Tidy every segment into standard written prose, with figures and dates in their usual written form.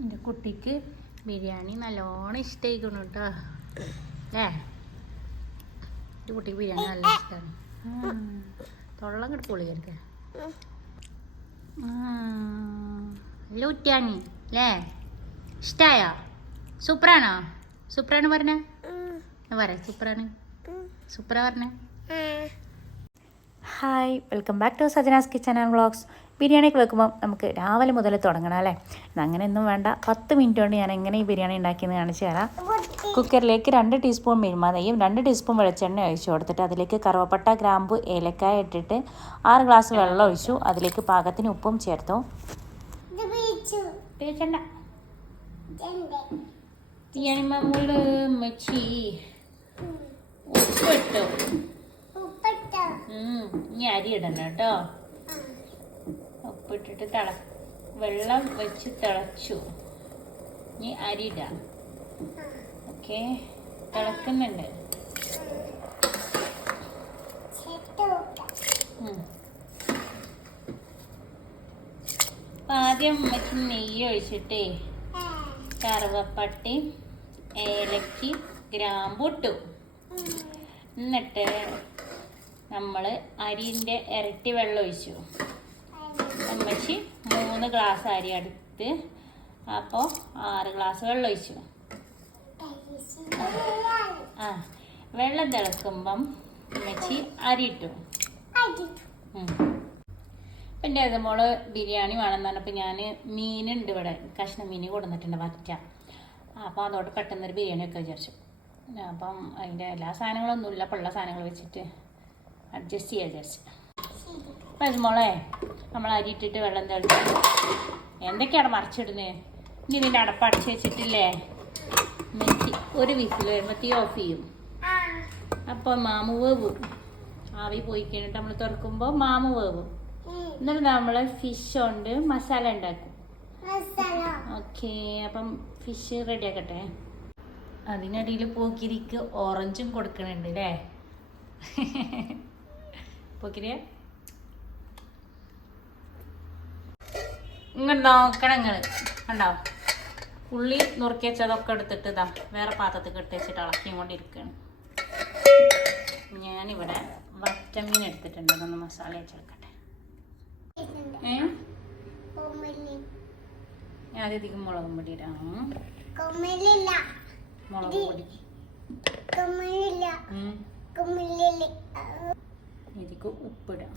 എൻ്റെ കുട്ടിക്ക് ബിരിയാണി നല്ലോണം ഇഷ്ടമായിക്കണം കേട്ടോ അല്ലേ? എൻ്റെ കുട്ടിക്ക് ബിരിയാണി നല്ല ഇഷ്ടമാണ്. തൊള്ളം കിട്ട് പൊളിയായിരിക്കും. നല്ല കുട്ടിയാണ് അല്ലേ? ഇഷ്ടമായോ? സൂപ്പറാണോ? സൂപ്പറാണ് പറഞ്ഞേ? പറയാം സൂപ്പറാണ്. സൂപ്പറാ പറഞ്ഞേ? Hi, welcome back to Sajana's kitchen and vlogs. ബിരിയാണിയൊക്കെ വെക്കുമ്പോൾ നമുക്ക് രാവിലെ മുതൽ തുടങ്ങണം അല്ലേ? അങ്ങനെയൊന്നും വേണ്ട, 10 മിനിറ്റ് കൊണ്ട് ഞാൻ എങ്ങനെ ഈ ബിരിയാണി ഉണ്ടാക്കിയെന്ന് കാണിച്ചു തരാം. കുക്കറിലേക്ക് 2 ടീസ്പൂൺ മിൽമ നെയ്യും 2 ടീസ്പൂൺ വെളിച്ചെണ്ണ ഒഴിച്ചു കൊടുത്തിട്ട് അതിലേക്ക് കറുവപ്പട്ട, ഗ്രാമ്പു, ഏലക്കായ ഇട്ടിട്ട് 6 ഗ്ലാസ് വെള്ളം ഒഴിച്ചു. അതിലേക്ക് പാകത്തിന് ഉപ്പും ചേർത്തു. ബിരിയാണി മാമൂല് മച്ചി ഉപ്പിട്ടു. ഇനി അരി ഇടണം കേട്ടോ. ഉപ്പിട്ടിട്ട് വെള്ളം വെച്ച് തിളച്ചു. ഇനി അരി ഇടാം. ഓക്കെ, തിളക്കുന്നുണ്ട്. ആദ്യം വെച്ച് നെയ്യ് ഒഴിച്ചിട്ടേ കറുവപ്പട്ടയും ഏലക്കി ഗ്രാമ്പു ഇട്ടു. എന്നിട്ട് നമ്മൾ അരിൻ്റെ ഇരട്ടി വെള്ളം ഒഴിച്ചു. അമ്മച്ചി 3 ഗ്ലാസ് അരി എടുത്ത് അപ്പോൾ 6 ഗ്ലാസ് വെള്ളം ഒഴിച്ചു. വെള്ളം തിളക്കുമ്പം അമ്മച്ചി അരി ഇട്ടു. എൻ്റെ അത് മോള് ബിരിയാണി വേണമെന്ന് പറഞ്ഞപ്പോൾ ഞാൻ മീനുണ്ട് ഇവിടെ, കഷ്ണം മീൻ കൊടുന്നിട്ടുണ്ട് വറ്റ. അപ്പോൾ അതോട്ട് പെട്ടെന്നൊരു ബിരിയാണി ഒക്കെ വിചാരിച്ചു. അപ്പം അതിൻ്റെ എല്ലാ സാധനങ്ങളൊന്നുമില്ല, അപ്പോൾ ഉള്ള സാധനങ്ങൾ വെച്ചിട്ട് അഡ്ജസ്റ്റ് ചെയ്യാൻ വിചാരിച്ചു. അപ്പം അത് മോളെ നമ്മൾ അരി ഇട്ടിട്ട് വെള്ളം തിളച്ചു. എന്തൊക്കെയാണ് മറിച്ചിടുന്നത്? ഇനി ഇതിൻ്റെ അടപ്പ് അടച്ച് വെച്ചിട്ടില്ലേ ഒരു വിസിൽ വരുമ്പോൾ തീ ഓഫ് ചെയ്യും. അപ്പോൾ മാമു വേവും. ആവി പോയി കഴിഞ്ഞിട്ട് നമ്മൾ തുറക്കുമ്പോൾ മാമു വേവും. എന്നിട്ട് നമ്മൾ ഫിഷ് കൊണ്ട് മസാല ഉണ്ടാക്കും. ഓക്കെ, അപ്പം ഫിഷ് റെഡി ആക്കട്ടെ. അതിനിടയിൽ പോക്കിരിക്ക് ഓറഞ്ചും കൊടുക്കണുണ്ട് അല്ലേ? പോക്കിരിയ ഇങ്ങോട്ട് നോക്കണം. നിങ്ങൾ കണ്ടോ? ഉള്ളി നുറുക്കി വെച്ചതൊക്കെ എടുത്തിട്ട് ഇതാ വേറെ പാത്രത്തിൽ ഇട്ട് വെച്ചിട്ട് ഇളക്കിയും കൊണ്ടിരിക്കുകയാണ്. ഞാനിവിടെ വറ്റമീൻ എടുത്തിട്ടുണ്ട്. അതൊന്ന് മസാല വെച്ചെടുക്കട്ടെ. ഞാൻ ആദ്യത്തേക്ക് മുളകും പൊടി ഇടാം. മുളക് പൊടി ഇതിക്ക് ഉപ്പിടാം.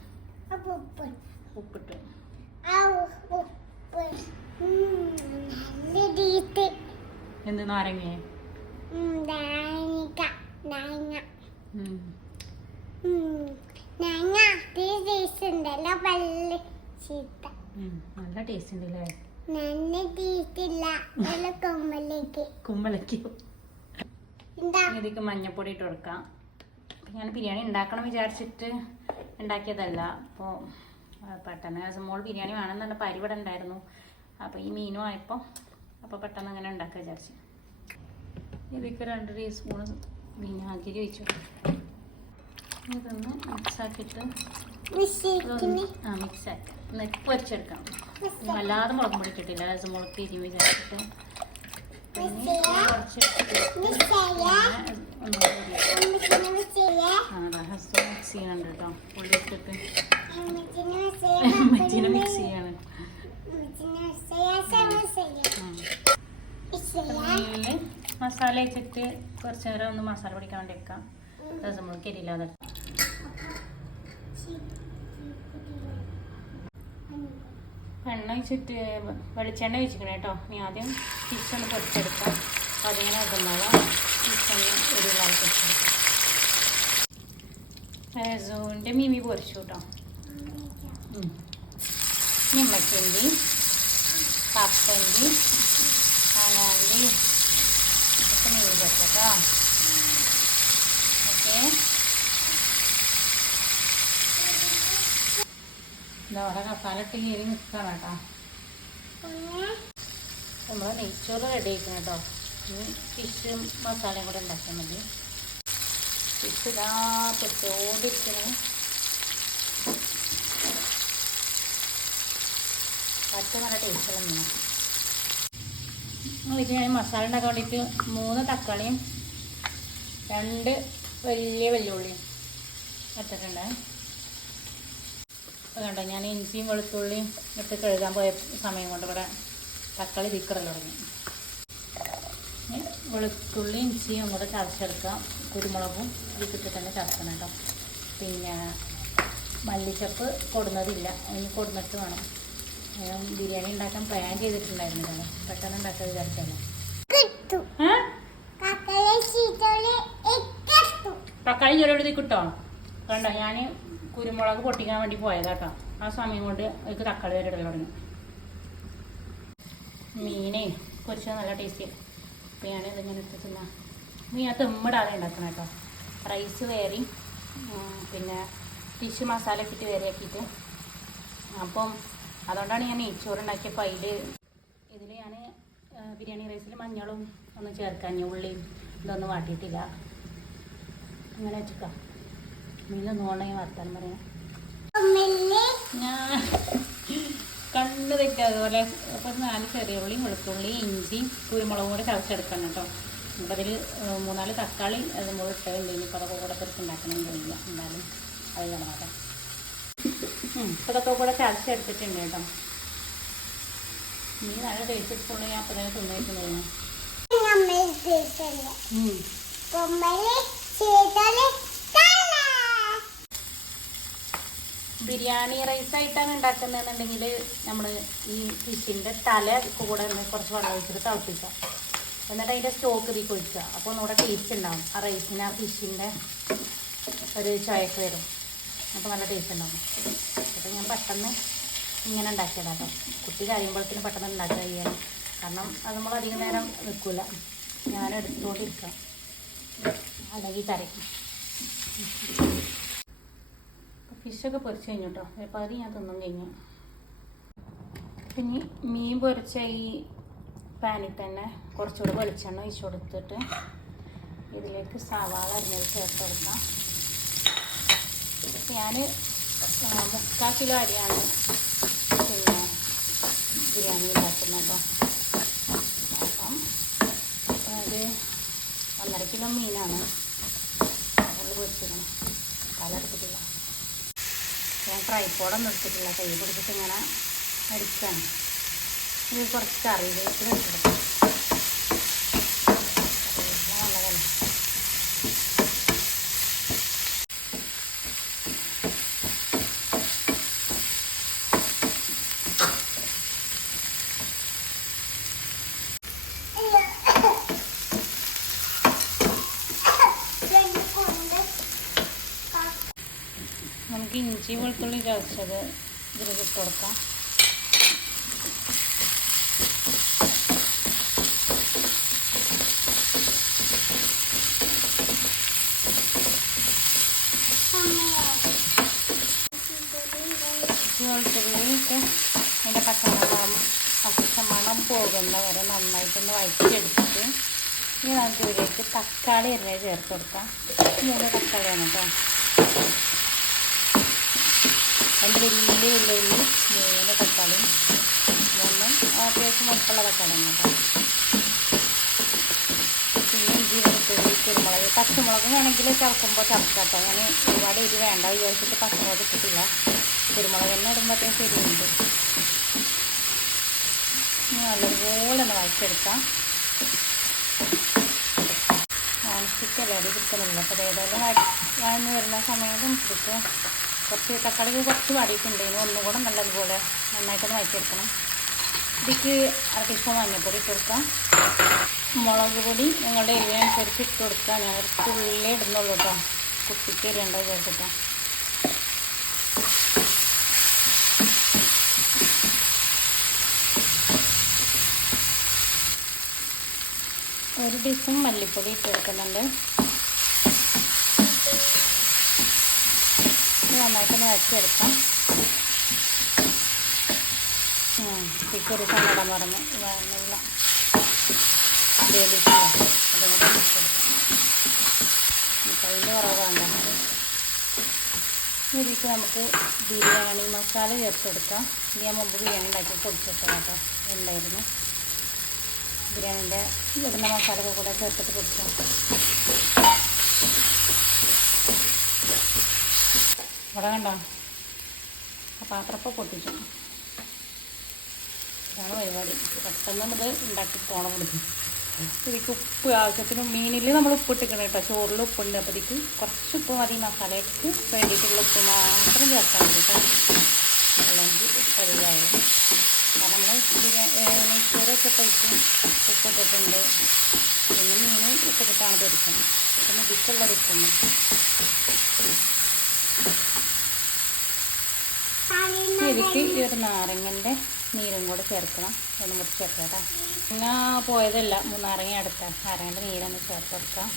ഉപ്പിട്ടു. എന്ത് നാരങ്ങ? നല്ല ടേസ്റ്റ് ഉണ്ടല്ലേ? കുമ്പളക്ക് ഇതിക്ക് മഞ്ഞപ്പൊടി ഇട്ട് കൊടുക്കാം. ഞാൻ ബിരിയാണി ഉണ്ടാക്കണം വിചാരിച്ചിട്ട് ഉണ്ടാക്കിയതല്ല. അപ്പോൾ പെട്ടെന്ന് മോൾ ബിരിയാണി വേണമെന്നുള്ള പരിപാടി ഉണ്ടായിരുന്നു. അപ്പോൾ ഈ മീനും ആയപ്പോൾ പെട്ടെന്ന് അങ്ങനെ ഉണ്ടാക്കാൻ വിചാരിച്ചു. ഇതിക്ക് 2 ടീസ്പൂൺ വിനാഗിരി ഒഴിച്ചു. ഇതൊന്ന് മിക്സാക്കിയിട്ട് മിക്സാക്കി എന്നിട്ട് പൊരിച്ചെടുക്കാം. വല്ലാതെ മുളക് പൊടി ഇട്ടിട്ടില്ല, മുളക് എരിവ് വിചാരിച്ചിട്ട്. പിന്നെ കുറച്ച് മിക്സ് ചെയ്യാനുണ്ട് കേട്ടോ. പുള്ളി ഇട്ടിട്ട് മറ്റീനെ മിക്സ് ചെയ്യാണ്. മീനിൽ മസാല വെച്ചിട്ട് കുറച്ച് നേരം ഒന്ന് മസാല പിടിക്കാൻ വേണ്ടി വെക്കാം. രസമുളക് എരിയില്ലാതെ എണ്ണ വെച്ചിട്ട് വെളിച്ചെണ്ണ വെച്ചിരിക്കണം കേട്ടോ. ഇനി ആദ്യം ഫിഷ് ഒന്ന് പൊരിച്ചെടുക്കാം. അപ്പോൾ അതിങ്ങനെ ഇടുമ്പോൾ ഫിഷ് ഒന്ന് ഒരു ഗ്ലാസ് വെച്ചെടുക്കാം. റസൂൻ്റെ മീമി പൊരിച്ചു കേട്ടോ. നിമ്മച്ചണ്ടി, കപ്പണ്ടി, അനാണ്ടി ഒക്കെ മീൻ ചേർക്കട്ടോ. ഓക്കെ, ഇതവിടെ മസാല ഇട്ട് കയറി നിൽക്കണം കേട്ടോ. നമ്മൾ നെയ്ച്ചോറ് റെഡി ആക്കണം കേട്ടോ. ഇനി ഫിഷും മസാലയും കൂടെ ഉണ്ടാക്കിയാൽ മതി. ഫിഷ് ഇതാ പൊരിച്ചോണ്ടിരിക്കണേ. പച്ച നല്ല ടേസ്റ്റുള്ള മീനാണ്. ഇതിൽ ഞാൻ മസാല ഉണ്ടാക്കാൻ വേണ്ടിയിട്ട് 3 തക്കാളിയും 2 വലിയ വെല്ലുള്ളിയും എടുത്തിട്ടുണ്ട്. കണ്ടോ, ഞാൻ ഇഞ്ചിയും വെളുത്തുള്ളിയും ഇട്ട് കഴുകാൻ പോയ സമയം കൊണ്ട് ഇവിടെ തക്കാളി തിക്കറൽ തുടങ്ങി. വെളുത്തുള്ളി ഇഞ്ചിയും കൂടെ ചതച്ചെടുക്കാം. കുരുമുളകും ഇതിട്ട് തന്നെ ചതക്കണം കേട്ടോ. പിന്നെ മല്ലിച്ചപ്പ് കൊടുന്നതില്ല, ഇനി കൊടുന്നിട്ട് വേണം. ഞാൻ ബിരിയാണി ഉണ്ടാക്കാൻ പ്ലാൻ ചെയ്തിട്ടുണ്ടായിരുന്നല്ലോ, പെട്ടെന്ന് ഉണ്ടാക്കാൻ വിചാരിച്ചല്ലോ. തക്കാളി ചെറുപടി കിട്ടോ? കണ്ടോ, ഞാൻ കുരുമുളക് പൊട്ടിക്കാൻ വേണ്ടി പോയതാട്ടോ. ആ സമയം കൊണ്ട് എനിക്ക് തക്കാളി വരെ ഇടൽ തുടങ്ങി. മീനേ കുറച്ച് നല്ല ടേസ്റ്റ്. അപ്പോൾ ഞാനിതിങ്ങനെ ഇട്ട് തിന്നാം. മീൻ ആ തെമ്മിടാതെ ഉണ്ടാക്കണം കേട്ടോ. റൈസ് വേറി പിന്നെ ഫിഷ് മസാല ഇട്ടിട്ട് വേറെ ആക്കിയിട്ട്. അപ്പം അതുകൊണ്ടാണ് ഞാൻ നെയ്ച്ചോറ് ഉണ്ടാക്കിയപ്പോൾ ഇതിൽ ഞാൻ ബിരിയാണി റൈസിൽ മഞ്ഞളും ഒന്നും ചേർക്കാൻ, ഉള്ളിയും ഇതൊന്നും വാട്ടിയിട്ടില്ല. അങ്ങനെ വെച്ചിക്കാം. മീനൊന്നും ഉണ്ടെങ്കിൽ വർത്താനം പറയാം. ഞാൻ കണ്ണ് തെറ്റുക. അതുപോലെ ഇപ്പം 4 ചെറിയ ഉള്ളിയും വെളുത്തുള്ളി ഇഞ്ചി കുരുമുളകും കൂടെ ചതച്ചെടുക്കണം കേട്ടോ. അപ്പോൾ അതിൽ 3-4 തക്കാളി അത് മുകളിൽ ഇട്ടതുണ്ട്. ഇനിയിപ്പോൾ അതൊക്കെ കൂടെ പെരുത്ത് ഉണ്ടാക്കണമെന്നില്ല, എന്തായാലും അത് വേണം കേട്ടോ. ഇപ്പോൾ ഇതൊക്കെ കൂടെ ചതച്ചെടുത്തിട്ടുണ്ട് കേട്ടോ. നീ നല്ല ടേസ്റ്റ് എടുത്തോളൂ. ഞാൻ അപ്പോൾ തന്നെ തിന്നിട്ടുണ്ടായിരുന്നു. ബിരിയാണി റൈസായിട്ടാണ് ഉണ്ടാക്കുന്നതെന്നുണ്ടെങ്കിൽ നമ്മൾ ഈ ഫിഷിൻ്റെ തല കൂടെ കുറച്ച് വെള്ളം ഒഴിച്ചിട്ട് തിളപ്പിക്കുക. എന്നിട്ട് അതിൻ്റെ സ്റ്റോക്ക് ഇതിൽ ഒഴിക്കുക. അപ്പോൾ ഒന്നുകൂടെ ടേസ്റ്റ് ഉണ്ടാവും. ആ റൈസിന് ആ ഫിഷിൻ്റെ ഒരു ചൊയക്ക് വരും. അപ്പോൾ നല്ല ടേസ്റ്റ് ഉണ്ടാവും. അപ്പോൾ ഞാൻ പെട്ടെന്ന് ഇങ്ങനെ ഉണ്ടാക്കിയതാണ് കേട്ടോ. കുട്ടി കഴിയുമ്പോഴത്തേനും പെട്ടെന്ന് ഉണ്ടാക്കുക ചെയ്യണം. കാരണം അത് നമ്മൾ അധികം നേരം നിൽക്കില്ല. ഞാൻ എടുത്തുകൊണ്ടിരിക്കാം, അല്ലെങ്കിൽ കരയ്ക്കും. ഫിഷൊക്കെ പൊരിച്ച് കഴിഞ്ഞു കേട്ടോ. അപ്പോൾ അത് ഞാൻ തിന്നും കഴിഞ്ഞു. പിന്നെ മീൻ പൊരിച്ച ഈ പാനിൽ തന്നെ കുറച്ചുകൂടെ വെളിച്ചെണ്ണ ഒഴിച്ച് കൊടുത്തിട്ട് ഇതിലേക്ക് സവാള അരിഞ്ഞത് ചേർത്ത് കൊടുക്കാം. ഞാൻ 3/4 കിലോ അരിയാണ് പിന്നെ ബിരിയാണി ഉണ്ടാക്കുന്നത് കേട്ടോ. അപ്പം അത് 1.5 കിലോ മീനാണ്. അത് പൊരിച്ചിടണം. തലെടുത്തിട്ടില്ല. ഞാൻ ട്രൈപ്പോഡൊന്നും എടുത്തിട്ടില്ല. കൈ പിടിച്ചിട്ട് ഇങ്ങനെ അടിക്കാണ്. ഇത് കുറച്ച് കറിവേപ്പില ഇട്ടെടുക്കാം. നല്ലതല്ലേ. നമുക്ക് ഇഞ്ചി വെളുത്തുള്ളി ചതച്ചത് ഇതിലേക്ക് ഇട്ട് കൊടുക്കാം. വെളുത്തുള്ളിയൊക്കെ അതിൻ്റെ പച്ചമണം പോകുന്ന വരെ നന്നായിട്ടൊന്ന് വഴറ്റിയെടുത്തിട്ട് ഇനി നമുക്ക് ഇതിലേക്ക് തക്കാളി അരിഞ്ഞത് ചേർത്ത് കൊടുക്കാം. 3 തക്കാളിയാണ് കേട്ടോ. 2 വലിയ ഉള്ളി 3 തക്കാളിയും 3 അത്യാവശ്യം മുട്ടുള്ള തക്കാളിയാണ് കേട്ടോ. പിന്നെ ഇഞ്ചി വെളുത്തുള്ളി കുരുമുളക് പച്ചമുളക് വേണമെങ്കിൽ ചേർക്കുമ്പോൾ ചേർക്കാം കേട്ടോ. ഞാൻ ഒരുപാട് എരി വേണ്ട വിചാരിച്ചിട്ട് പച്ചമുളക് ഇട്ടിട്ടില്ല. കുരുമുളക് തന്നെ ഇടുമ്പോഴത്തേക്കും ശരിയുണ്ട്. നല്ലതുപോലെ ഒന്ന് വഴച്ചെടുക്കാം. സ്റ്റിക്കല്ലേ അടി പിടിക്കണില്ല. അപ്പോൾ ഏതായാലും വഴന്ന് വരുന്ന സമയത്തും പിടിക്കും. കുറച്ച് തക്കാളി കുറച്ച് വാടിയിട്ടുണ്ടെങ്കിൽ ഒന്നുകൂടെ നല്ലതുപോലെ നന്നായിട്ടൊന്ന് വഴച്ചെടുക്കണം. ഇതിക്ക് 1/2 ടീസ്പൂൺ മഞ്ഞൾപ്പൊടി ഇട്ട് കൊടുക്കാം. മുളക് പൊടി നിങ്ങളുടെ എരിവിനനുസരിച്ച് ഇട്ട് കൊടുക്കുക. ഞാൻ ഒരു തുള്ളി ഇടുന്നുള്ളൂ കേട്ടോ. കുട്ടിക്ക് എരിയുണ്ടോ ചേർത്തിട്ടോ. ഒരു ടീസ്പൂൺ മല്ലിപ്പൊടി ഇട്ട് കൊടുക്കുന്നുണ്ട്. നന്നായിട്ടൊന്ന് വഴച്ചെടുക്കാം. ചിക്കൊരു കണ്ണട മറന്ന് വേണമെന്നില്ല വേവിച്ചില്ല. അതുകൂടെ വെച്ചെടുക്കാം. കയ്യിൽ കുറവാണ്. ഇതിലേക്ക് നമുക്ക് ബിരിയാണി മസാല ചേർത്ത് കൊടുക്കാം. ഇത് ഞാൻ മുമ്പ് ബിരിയാണി ഉണ്ടാക്കി പൊടിച്ചിട്ട് കേട്ടോ ഉണ്ടായിരുന്നു. ബിരിയാണീൻ്റെ ഇടുന്ന മസാലയൊക്കെ കൂടെ ചേർത്തിട്ട് പൊടിക്കാം. ഇവിടെ കണ്ടോ പാത്രപ്പോൾ പൊട്ടിച്ചു. ഇതാണ് പരിപാടി. പെട്ടെന്ന് നമുക്ക് ഉണ്ടാക്കി പോകണം. കൊടുക്കും ഇതിക്ക് ഉപ്പ് ആവശ്യത്തിന്. മീനിൽ നമ്മൾ ഉപ്പിട്ടിക്കണം കേട്ടോ. ചോറിൽ ഉപ്പുണ്ട്. അപ്പോൾ ഇതിക്ക് കുറച്ച് ഉപ്പ് മതി. മസാലയ്ക്ക് വേണ്ടിയിട്ടുള്ള ഉപ്പ് മാത്രം ചേർക്കാൻ മതി കേട്ടോ. അല്ലെങ്കിൽ പരിചയമായും കാരണം നമ്മൾ നെയ്ച്ചോറൊക്കെ കഴിച്ച് ഉപ്പിട്ടിട്ടുണ്ട്. പിന്നെ മീൻ ഉപ്പിട്ടിട്ടാണ് പൊരിക്കുന്നത്. പിന്നെ ഇതിക്കുള്ളൊരു ഉപ്പുണ്ട്. ഇതിക്ക് ഈ ഒരു നാരങ്ങൻ്റെ നീരും കൂടെ ചേർക്കണം. ഒന്ന് മുറിച്ച് ചേർക്കാം കേട്ടോ. പിന്നെ പോയതല്ല നാരങ്ങ എടുക്കാം. നാരങ്ങൻ്റെ നീരൊന്ന് ചേർത്ത് കൊടുക്കാം.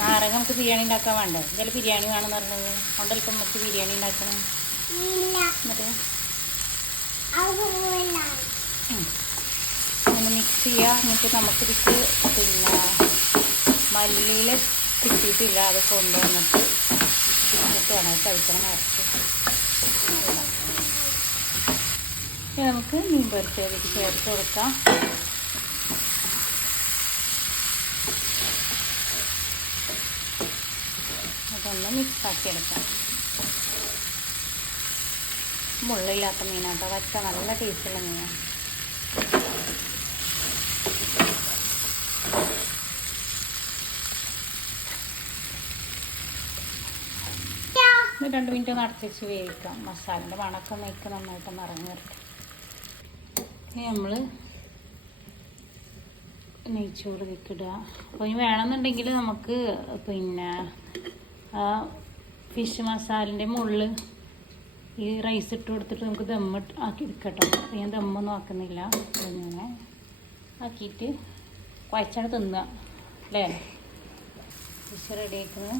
നാരങ്ങ നമുക്ക് ബിരിയാണി ഉണ്ടാക്കാൻ വേണ്ടേ? ഇതിൽ ബിരിയാണി വേണമെന്ന് പറഞ്ഞത് അതുകൊണ്ട് അല്പം നമുക്ക് ബിരിയാണി ഉണ്ടാക്കണം. എന്നിട്ട് ഒന്ന് മിക്സ് ചെയ്യുക. എന്നിട്ട് നമുക്കിതിക്ക് പിന്നെ മല്ലിയിൽ കിട്ടിയിട്ടില്ല. അത് കൊണ്ടുവന്നിട്ട് ഇട്ടിട്ട് വേണം കഴിക്കണം. നേരത്തെ നമുക്ക് മീൻ പൊരിച്ചതിലേക്ക് ചേർത്ത് കൊടുക്കാം. അതൊന്ന് മിക്സാക്കി എടുക്കാം. മുള്ളില്ലാത്ത മീനാട്ടോ. വറ്റ നല്ല ടേസ്റ്റുള്ള മീനാണ്. രണ്ട് മിനിറ്റ് ഒന്ന് അടച്ച് വെച്ച് വേവിക്കാം. മസാലൻ്റെ മണക്കം നയിക്ക് നന്നായിട്ടൊന്ന് ഇറങ്ങി വരട്ടെ. ഇനി നമ്മൾ നെയ്ച്ചോറ് ഇതിക്കിടുക. അപ്പോൾ ഇനി വേണമെന്നുണ്ടെങ്കിൽ നമുക്ക് പിന്നെ ഫിഷ് മസാലൻ്റെ മുകളിൽ ഈ റൈസ് ഇട്ട് കൊടുത്തിട്ട് നമുക്ക് ദമ്മ് ആക്കി എടുക്കട്ടോ. അപ്പോൾ ഞാൻ ദമ്മൊന്നും ആക്കുന്നില്ല. ഇങ്ങനെ ആക്കിയിട്ട് കുഴച്ചാണ് തിന്നുക അല്ലേ? ഫിഷ് റെഡി ആക്കുന്നത്.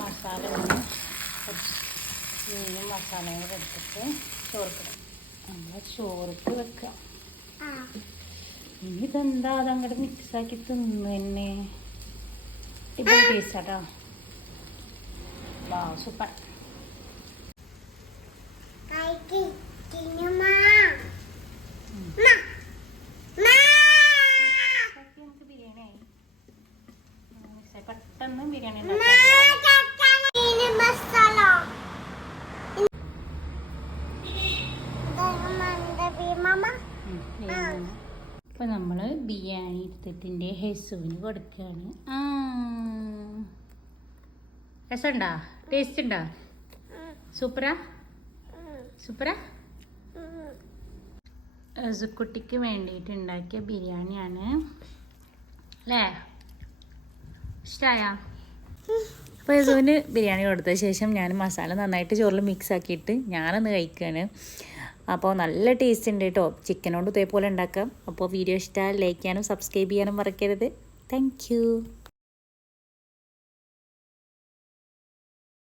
മസാല ഒന്ന് മീനും മസാലയും കൂടെ എടുത്തിട്ട് ചോറിക്കിടും. നമ്മൾ ചോറിക്ക് വെക്കുക. ഇനി ഇതെന്താ അതങ്ങോട്ട് മിക്സാക്കി തിന്നു തന്നെ. ഇത് ടേസ്റ്റാട്ടോ. വാ സൂപ്പർ. നമുക്ക് ബിരിയാണി ആയി. പെട്ടെന്ന് ബിരിയാണി ഉണ്ടാക്കാം. അപ്പോൾ നമ്മൾ ബിരിയാണി എടുത്തിട്ടിൻ്റെ ഹെസുവിന് കൊടുക്കുകയാണ്. രസമുണ്ടോ? ടേസ്റ്റ് ഉണ്ടോ? സൂപ്പറാ സൂപ്പറാ. ഹെസുക്കുട്ടിക്ക് വേണ്ടിയിട്ട് ഉണ്ടാക്കിയ ബിരിയാണിയാണ് അല്ലേ? ഇഷ്ടമായ? അപ്പോൾ ഹെസുവിന് ബിരിയാണി കൊടുത്ത ശേഷം ഞാൻ മസാല നന്നായിട്ട് ചോറിൽ മിക്സ് ആക്കിയിട്ട് ഞാനൊന്ന് കഴിക്കുകയാണ്. അപ്പോൾ നല്ല ടേസ്റ്റ് ഉണ്ട് കേട്ടോ. ചിക്കനോട് ഇതേപോലെ ഉണ്ടാക്കാം. അപ്പോൾ വീഡിയോ ഇഷ്ടമായി ലൈക്ക് ചെയ്യാനും സബ്സ്ക്രൈബ് ചെയ്യാനും മറക്കരുത്. താങ്ക്